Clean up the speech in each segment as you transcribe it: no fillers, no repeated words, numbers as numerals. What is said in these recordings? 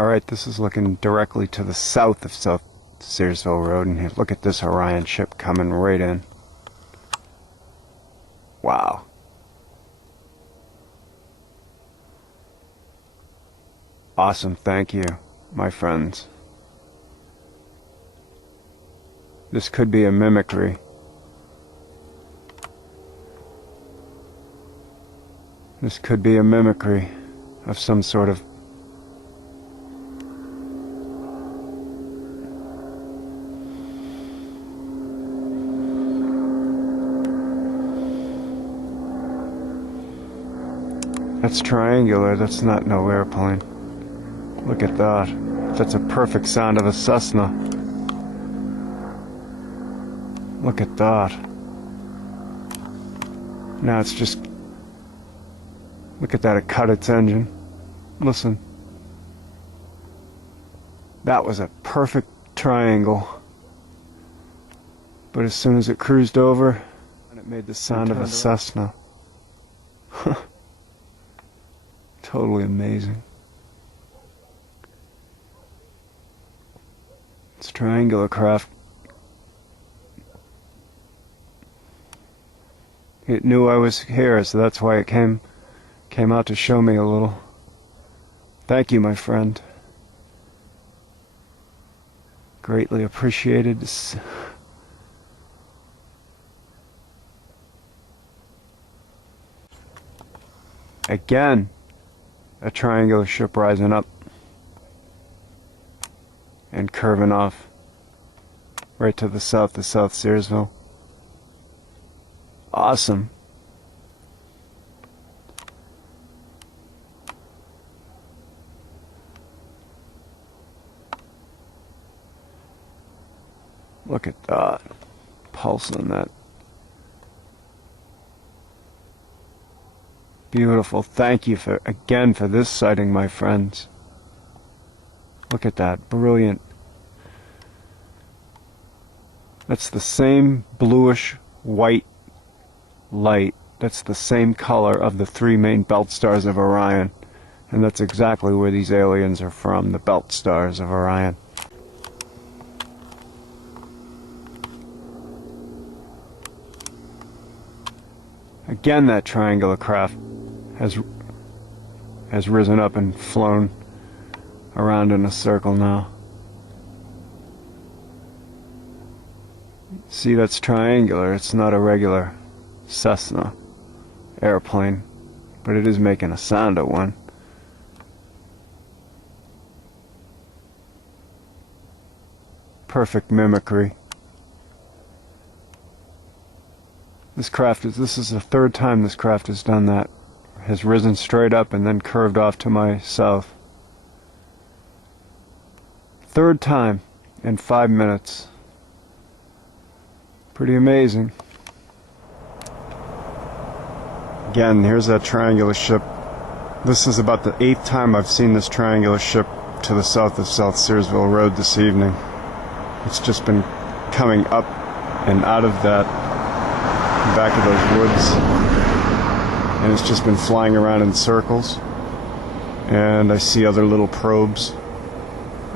Alright, this is looking directly to the south of South Searsville Road, and here, look at this Orion ship coming right in. Wow. Awesome, thank you, my friends. This could be a mimicry. This could be a mimicry of some sort of That's triangular, that's not no airplane. Look at that. That's a perfect sound of a Cessna. Look at that. Now it's just... Look at that, it cut its engine. Listen. That was a perfect triangle. But as soon as it cruised over, it made the sound of a Cessna. Totally amazing. It's triangular craft. It knew I was here, so that's why it came out to show me a little. Thank you, my friend. Greatly appreciated. Again, a triangular ship rising up and curving off right to the south of South Searsville. Awesome. Look at that. Pulse on that. Beautiful. Thank you again for this sighting, my friends. Look at that. Brilliant. That's the same bluish white light. That's the same color of the three main belt stars of Orion. And that's exactly where these aliens are from, the belt stars of Orion. Again, that triangular craft has risen up and flown around in a circle now. See, that's triangular. It's not a regular Cessna airplane, but it is making a sound of one. Perfect mimicry. This is the third time this craft has done that. Has risen straight up and then curved off to my south. Third time in 5 minutes. Pretty amazing. Again, here's that triangular ship. This is about the 8th time I've seen this triangular ship to the south of South Searsville Road this evening. It's just been coming up and out of that back of those woods, and it's just been flying around in circles, and I see other little probes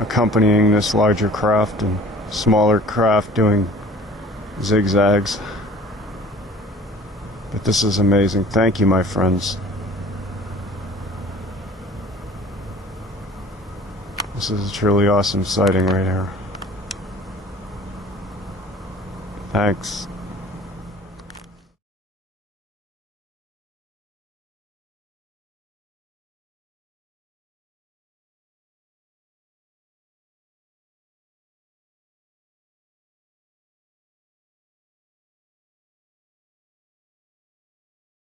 accompanying this larger craft and smaller craft doing zigzags. But this is amazing. Thank you, my friends. This is a truly awesome sighting right here. Thanks.